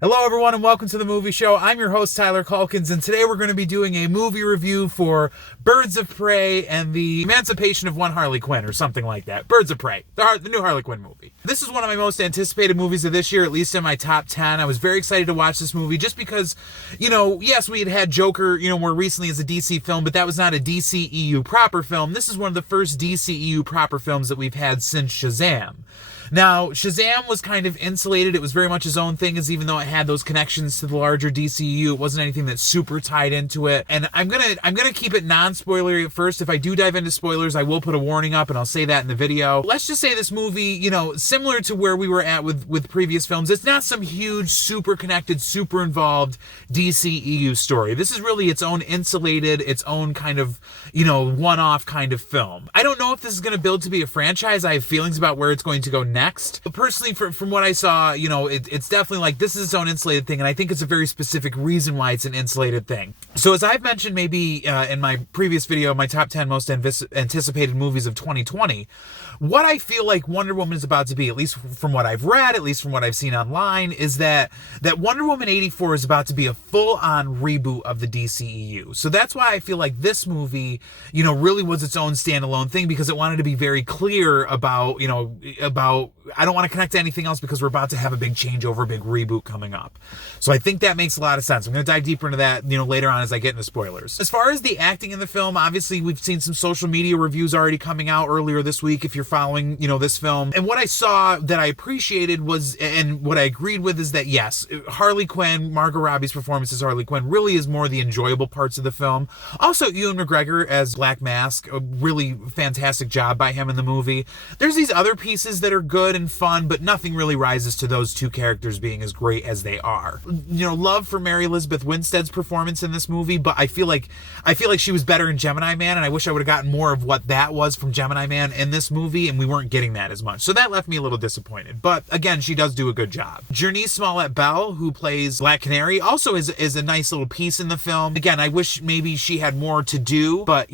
Hello, everyone, and welcome to the movie show. I'm your host, Tyler Calkins, and today we're going to be doing a movie review for Birds of Prey and the Emancipation of One Harley Quinn, or something like that. Birds of Prey, the new Harley Quinn movie. This is one of my most anticipated movies of this year, at least in my top 10. I was very excited to watch this movie just because, yes, we had Joker, more recently as a DC film, but that was not a DCEU proper film. This is one of the first DCEU proper films that we've had since Shazam. Now, Shazam was kind of insulated. It was very much his own thing, as even though it had those connections to the larger DCU, it wasn't anything that super tied into it. And I'm gonna keep it non-spoilery at first. If I do dive into spoilers, I will put a warning up, and I'll say that in the video. Let's just say this movie, similar to where we were at with previous films, it's not some huge, super connected, super involved DCEU story. This is really its own insulated, its own kind of, one-off kind of film. I don't know if this is gonna build to be a franchise. I have feelings about where it's going to go next. But personally, from what I saw, it's definitely like this is its own insulated thing, and I think it's a very specific reason why it's an insulated thing. So as I've mentioned maybe in my previous video, my top 10 most anticipated movies of 2020, what I feel like Wonder Woman is about to be, at least from what I've read, at least from what I've seen online, is that Wonder Woman 84 is about to be a full-on reboot of the DCEU. So that's why I feel like this movie, really was its own standalone thing, because it wanted to be very clear about I don't want to connect to anything else because we're about to have a big changeover, a big reboot coming up. So I think that makes a lot of sense. I'm going to dive deeper into that, later on as I get into spoilers. As far as the acting in the film, obviously we've seen some social media reviews already coming out earlier this week if you're following, this film. And what I saw that I appreciated was, and what I agreed with, is that yes, Harley Quinn, Margot Robbie's performance as Harley Quinn really is more the enjoyable parts of the film. Also, Ewan McGregor as Black Mask, a really fantastic job by him in the movie. There's these other pieces that are good and fun, but nothing really rises to those two characters being as great as they are. Love for Mary Elizabeth Winstead's performance in this movie, but I feel like she was better in Gemini Man, and I wish I would have gotten more of what that was from Gemini Man in this movie, and we weren't getting that as much. So that left me a little disappointed. But again, she does do a good job. Jernese Smollett-Bell, who plays Black Canary, also is a nice little piece in the film. Again, I wish maybe she had more to do, but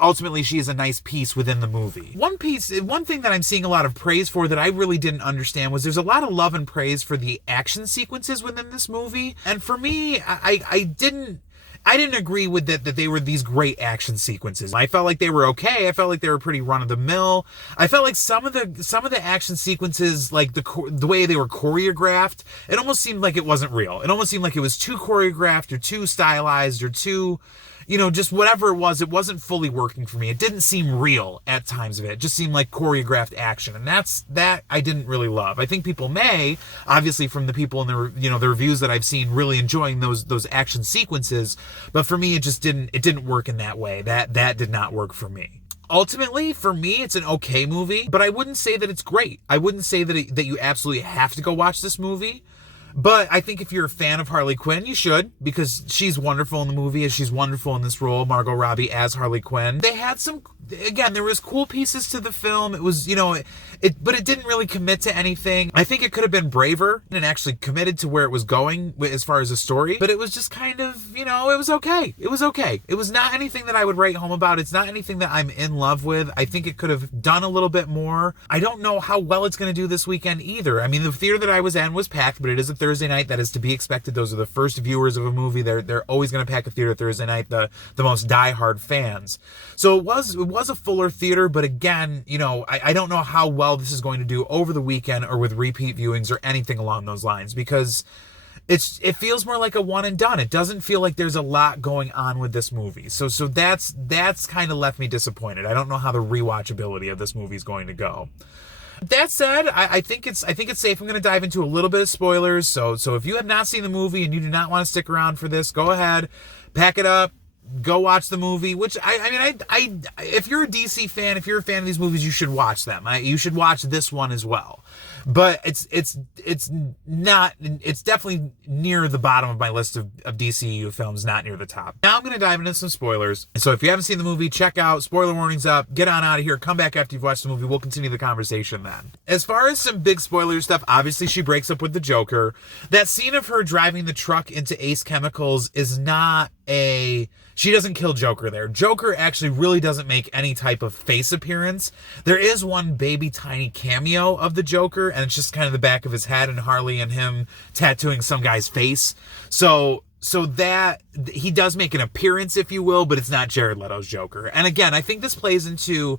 ultimately she is a nice piece within the movie. One thing that I'm seeing a lot of praise for that I really didn't understand was there's a lot of love and praise for the action sequences within this movie. And for me, I didn't agree with that they were these great action sequences. I felt like they were okay. I felt like they were pretty run-of-the-mill. I felt like some of the action sequences, like the way they were choreographed, it almost seemed like it wasn't real. It almost seemed like it was too choreographed or too stylized or too, just whatever it wasn't fully working for me. It didn't seem real at times of it. It just seemed like choreographed action. And that I didn't really love. I think people may, obviously from the people in the reviews that I've seen, really enjoying those action sequences. But for me, it didn't work in that way. That did not work for me. Ultimately, for me, it's an okay movie, but I wouldn't say that it's great. I wouldn't say that you absolutely have to go watch this movie. But I think if you're a fan of Harley Quinn, you should, because she's wonderful in the movie, and she's wonderful in this role, Margot Robbie as Harley Quinn. They had there was cool pieces to the film. It was, but it didn't really commit to anything. I think it could have been braver and actually committed to where it was going as far as a story, but it was just kind of, it was okay. It was okay. It was not anything that I would write home about. It's not anything that I'm in love with. I think it could have done a little bit more. I don't know how well it's going to do this weekend either. I mean, the theater that I was in was packed, but it is a Thursday night. That is to be expected. Those are the first viewers of a movie. They're always going to pack a theater Thursday night, the most diehard fans. So it was a fuller theater, but again, I don't know how well this is going to do over the weekend or with repeat viewings or anything along those lines, because it feels more like a one and done. It doesn't feel like there's a lot going on with this movie. So that's kind of left me disappointed. I don't know how the rewatchability of this movie is going to go. That said, I think it's safe. I'm going to dive into a little bit of spoilers. So if you have not seen the movie and you do not want to stick around for this, go ahead, pack it up, go watch the movie. Which I if you're a DC fan, if you're a fan of these movies, you should watch them. You should watch this one as well. But it's definitely near the bottom of my list of DCU films, not near the top. Now I'm going to dive into some spoilers. So if you haven't seen the movie, check out, spoiler warnings up, get on out of here, come back after you've watched the movie. We'll continue the conversation then. As far as some big spoiler stuff, obviously she breaks up with the Joker. That scene of her driving the truck into Ace Chemicals is not she doesn't kill Joker there. Joker actually really doesn't make any type of face appearance. There is one baby tiny cameo of the Joker, and it's just kind of the back of his head and Harley and him tattooing some guy's face. So that he does make an appearance, if you will, but it's not Jared Leto's Joker. And again, I think this plays into,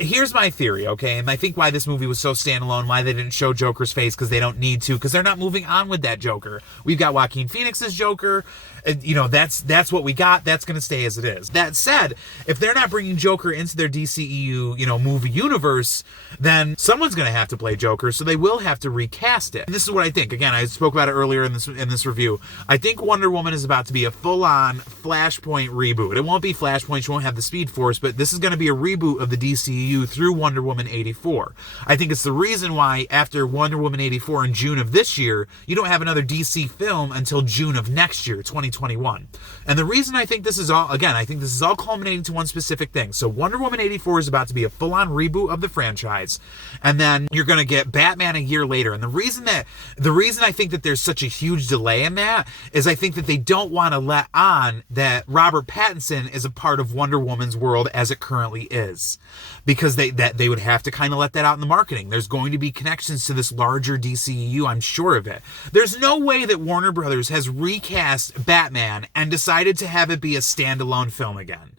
here's my theory, okay? And I think why this movie was so standalone, why they didn't show Joker's face, because they don't need to, because they're not moving on with that Joker. We've got Joaquin Phoenix's Joker. That's what we got. That's going to stay as it is. That said, if they're not bringing Joker into their DCEU, movie universe, then someone's going to have to play Joker, so they will have to recast it. And this is what I think. Again, I spoke about it earlier in this review. I think Wonder Woman is about to be a full-on Flashpoint reboot. It won't be Flashpoint. She won't have the Speed Force, but this is going to be a reboot of the DCEU through Wonder Woman 84. I think it's the reason why after Wonder Woman 84 in June of this year, you don't have another DC film until June of next year, 2021. And the reason I think this is all, again, I think this is all culminating to one specific thing. So Wonder Woman 84 is about to be a full-on reboot of the franchise, and then you're going to get Batman a year later. And the reason I think that there's such a huge delay in that is I think that they don't want to let on that Robert Pattinson is a part of Wonder Woman's world as it currently is, because they would have to kind of let that out in the marketing. There's going to be connections to this larger DCEU, I'm sure of it. There's no way that Warner Brothers has recast Batman and decided to have it be a standalone film again.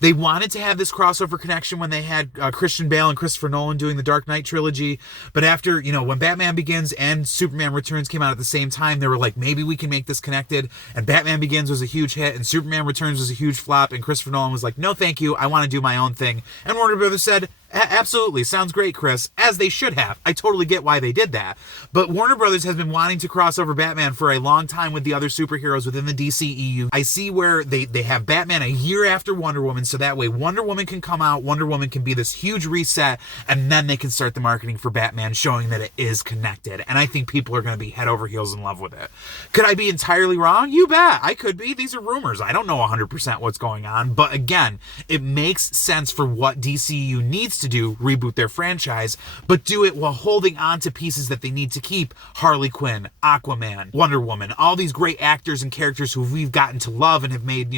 They wanted to have this crossover connection when they had Christian Bale and Christopher Nolan doing the Dark Knight trilogy. But after, when Batman Begins and Superman Returns came out at the same time, they were like, maybe we can make this connected. And Batman Begins was a huge hit, and Superman Returns was a huge flop, and Christopher Nolan was like, no, thank you. I want to do my own thing. And Warner Brothers said, absolutely, sounds great, Chris, as they should have. I totally get why they did that. But Warner Brothers has been wanting to cross over Batman for a long time with the other superheroes within the DCEU. I see where they have Batman a year after Wonder Woman, so that way Wonder Woman can come out, Wonder Woman can be this huge reset, and then they can start the marketing for Batman, showing that it is connected. And I think people are going to be head over heels in love with it. Could I be entirely wrong? You bet. I could be. These are rumors. I don't know 100% what's going on. But again, it makes sense for what DCEU needs to do, reboot their franchise, but do it while holding on to pieces that they need to keep. Harley Quinn, Aquaman, Wonder Woman, all these great actors and characters who we've gotten to love and have made,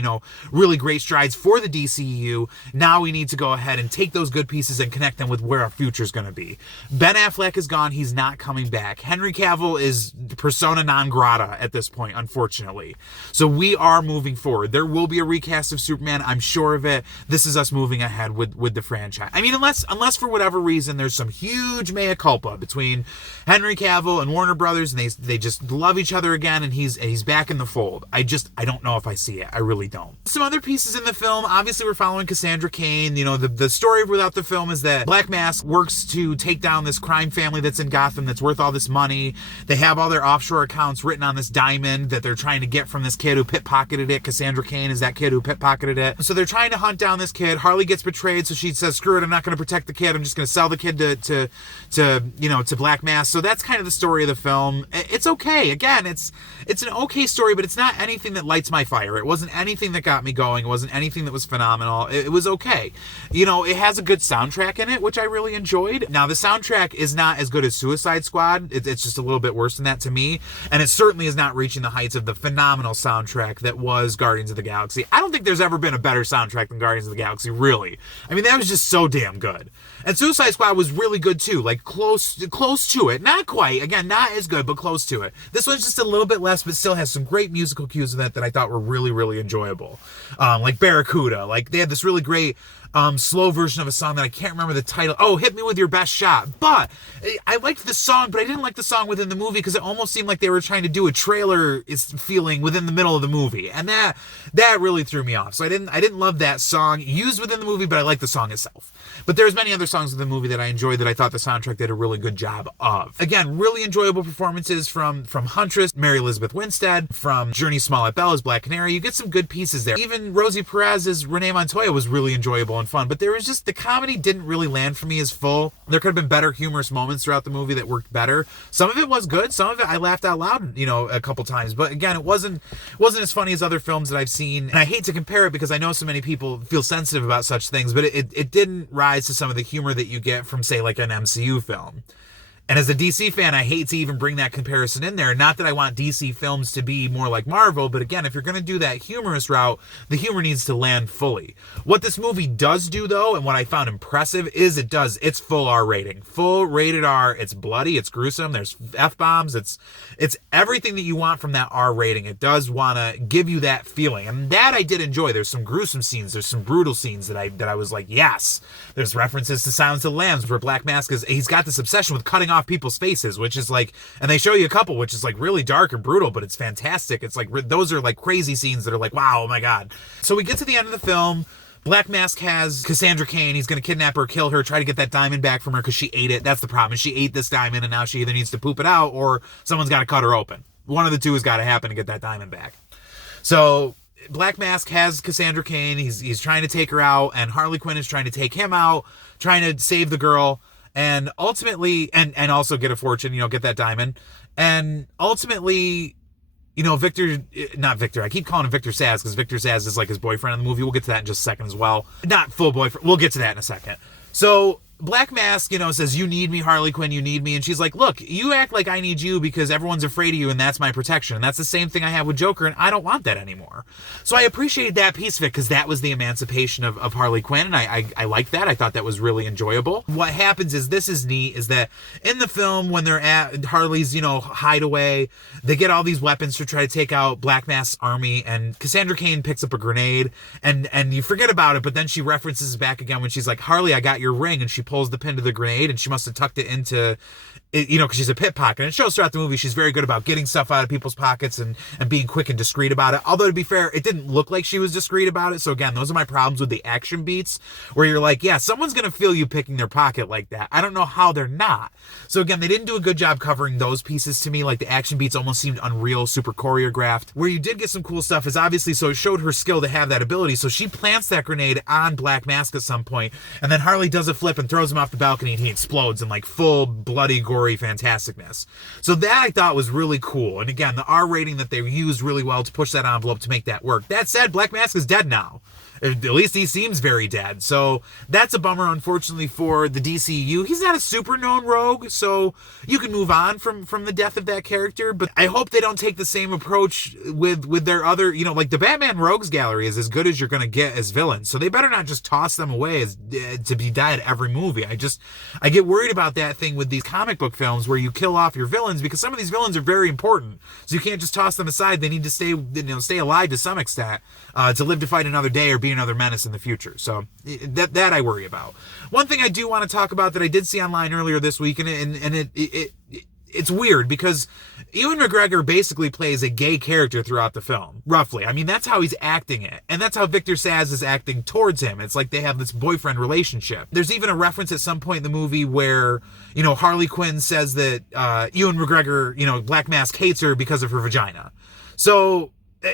really great strides for the DCEU. Now we need to go ahead and take those good pieces and connect them with where our future is going to be. Ben Affleck is gone. He's not coming back. Henry Cavill is persona non grata at this point, unfortunately. So we are moving forward. There will be a recast of Superman. I'm sure of it. This is us moving ahead with the franchise. I mean, unless for whatever reason there's some huge mea culpa between Henry Cavill and Warner Brothers, and they just love each other again, and he's back in the fold. I don't know if I see it. I really don't. Some other pieces in the film, obviously we're following Cassandra Cain. The story without the film is that Black Mask works to take down this crime family that's in Gotham that's worth all this money. They have all their offshore accounts written on this diamond that they're trying to get from this kid who pickpocketed it. Cassandra Cain is that kid who pickpocketed it. So they're trying to hunt down this kid. Harley gets betrayed, so she says, screw it, I'm not going to protect the kid. I'm just going to sell the kid to Black Mask. So that's kind of the story of the film. It's okay. Again, it's an okay story, but it's not anything that lights my fire. It wasn't anything that got me going. It wasn't anything that was phenomenal. It was okay. It has a good soundtrack in it, which I really enjoyed. Now, the soundtrack is not as good as Suicide Squad. It's just a little bit worse than that to me. And it certainly is not reaching the heights of the phenomenal soundtrack that was Guardians of the Galaxy. I don't think there's ever been a better soundtrack than Guardians of the Galaxy, really. I mean, that was just so damn good. And Suicide Squad was really good too, like close to it. Not quite, again, not as good, but close to it. This one's just a little bit less, but still has some great musical cues in it that I thought were really, really enjoyable. Like Barracuda, like they had this really great slow version of a song that I can't remember the title. Oh, Hit Me With Your Best Shot. But I liked the song, but I didn't like the song within the movie because it almost seemed like they were trying to do a trailer feeling within the middle of the movie, and that really threw me off. So I didn't love that song used within the movie, but I liked the song itself. But there's many other songs in the movie that I enjoyed that I thought the soundtrack did a really good job of. Again, really enjoyable performances from Huntress, Mary Elizabeth Winstead, from Jurnee Smollett Bell as Black Canary. You get some good pieces there. Even Rosie Perez as Renee Montoya was really enjoyable and fun, but there was just, the comedy didn't really land for me as full. There could have been better humorous moments throughout the movie that worked better. Some of it was good. Some of it I laughed out loud, a couple times. But again, it wasn't as funny as other films that I've seen. And I hate to compare it because I know so many people feel sensitive about such things, but it didn't rise to some of the humor that you get from, say, like an MCU film. And as a DC fan, I hate to even bring that comparison in there. Not that I want DC films to be more like Marvel, but again, if you're going to do that humorous route, the humor needs to land fully. What this movie does do, though, and what I found impressive, is it's full R rating. Full rated R. It's bloody, it's gruesome, there's F-bombs, it's everything that you want from that R rating. It does want to give you that feeling. And that I did enjoy. There's some gruesome scenes, there's some brutal scenes that I was like, yes. There's references to Silence of the Lambs, where Black Mask he's got this obsession with cutting off people's faces, which is like, and they show you a couple, which is like really dark and brutal, but it's fantastic. It's like, those are like crazy scenes that are like, wow, oh my God. So we get to the end of the film. Black Mask has Cassandra Cain. He's going to kidnap her, kill her, try to get that diamond back from her because she ate it. That's the problem. She ate this diamond, and now she either needs to poop it out or someone's got to cut her open. One of the two has got to happen to get that diamond back. So Black Mask has Cassandra Cain. He's trying to take her out, and Harley Quinn is trying to take him out, trying to save the girl, and ultimately, and also get a fortune, get that diamond. And ultimately, not Victor. I keep calling him Victor Zsasz because Victor Zsasz is like his boyfriend in the movie. We'll get to that in just a second as well. Not full boyfriend. We'll get to that in a second. So Black Mask, says, you need me, Harley Quinn, you need me. And she's like, look, you act like I need you because everyone's afraid of you and that's my protection. And that's the same thing I have with Joker, and I don't want that anymore. So I appreciated that piece of it because that was the emancipation of Harley Quinn, and I liked that. I thought that was really enjoyable. What happens is, this is neat, is that in the film, when they're at Harley's, hideaway, they get all these weapons to try to take out Black Mask's army, and Cassandra Cain picks up a grenade, and you forget about it, but then she references back again when she's like, Harley, I got your ring, and she pulls the pin to the grenade, and she must have tucked it into it, because she's a pickpocket. And it shows throughout the movie she's very good about getting stuff out of people's pockets and being quick and discreet about it. Although, to be fair, it didn't look like she was discreet about it. So again, those are my problems with the action beats, where you're like, yeah, someone's gonna feel you picking their pocket like that. I don't know how they're not. So again, they didn't do a good job covering those pieces to me. Like, the action beats almost seemed unreal, super choreographed. Where you did get some cool stuff is, obviously, so it showed her skill to have that ability. So she plants that grenade on Black Mask at some point, and then Harley does a flip and throws him off the balcony, and he explodes in like full bloody, gory fantasticness. So that I thought was really cool. And again, the R rating that they used really well to push that envelope to make that work. That said, Black Mask is dead now. At least he seems very dead. So that's a bummer, unfortunately, for the DCU. He's not a super known rogue, so you can move on from the death of that character. But I hope they don't take the same approach with their other, like the Batman Rogues Gallery is as good as you're going to get as villains. So they better not just toss them away as to be dead every movie. I get worried about that thing with these comic book films where you kill off your villains, because some of these villains are very important. So you can't just toss them aside. They need to stay alive to some extent to live to fight another day or be another menace in the future. So that I worry about. One thing I do want to talk about that I did see online earlier this week, and it's weird because Ewan McGregor basically plays a gay character throughout the film, roughly. I mean, that's how he's acting it, and that's how Victor Zsasz is acting towards him. It's like they have this boyfriend relationship. There's even a reference at some point in the movie where, Harley Quinn says that Ewan McGregor, Black Mask, hates her because of her vagina. So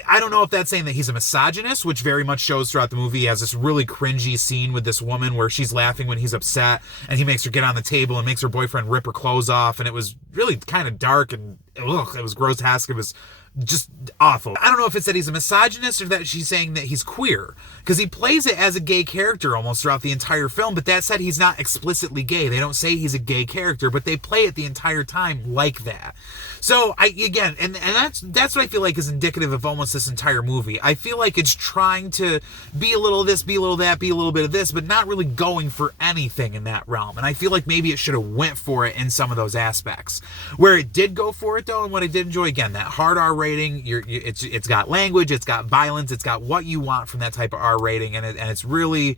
I don't know if that's saying that he's a misogynist, which very much shows throughout the movie. He has this really cringy scene with this woman where she's laughing when he's upset, and he makes her get on the table and makes her boyfriend rip her clothes off, and it was really kind of dark, and it was grotesque. It was just awful. I don't know if it's that he's a misogynist or that she's saying that he's queer, because he plays it as a gay character almost throughout the entire film. But that said, he's not explicitly gay. They don't say he's a gay character, but they play it the entire time like that. So that's what I feel like is indicative of almost this entire movie. I feel like it's trying to be a little of this, be a little that, be a little bit of this, but not really going for anything in that realm. And I feel like maybe it should have went for it in some of those aspects. Where it did go for it, though, and what I did enjoy, again, that hard R rating, it's got language, it's got violence, it's got what you want from that type of R rating, and it's really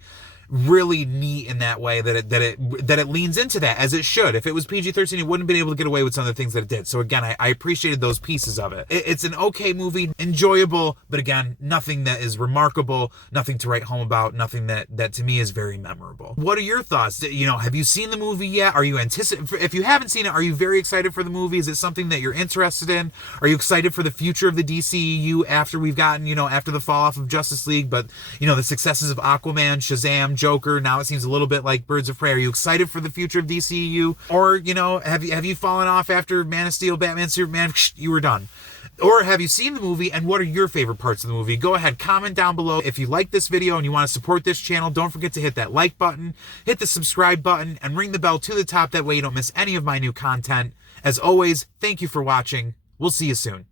neat in that way that it leans into that, as it should. If it was PG-13, it wouldn't have been able to get away with some of the things that it did. So again, I appreciated those pieces of it. It's an okay movie, enjoyable, but again, nothing that is remarkable, nothing to write home about, nothing that to me is very memorable. What are your thoughts? Have you seen the movie yet? Are you if you haven't seen it, are you very excited for the movie? Is it something that you're interested in? Are you excited for the future of the DCEU after we've gotten, after the fall off of Justice League, but the successes of Aquaman, Shazam, Joker, now it seems a little bit like Birds of Prey. Are you excited for the future of DCEU? Or, have you fallen off after Man of Steel, Batman, Superman? You were done. Or have you seen the movie, and what are your favorite parts of the movie? Go ahead, comment down below. If you like this video and you want to support this channel, don't forget to hit that like button, hit the subscribe button, and ring the bell to the top. That way you don't miss any of my new content. As always, thank you for watching. We'll see you soon.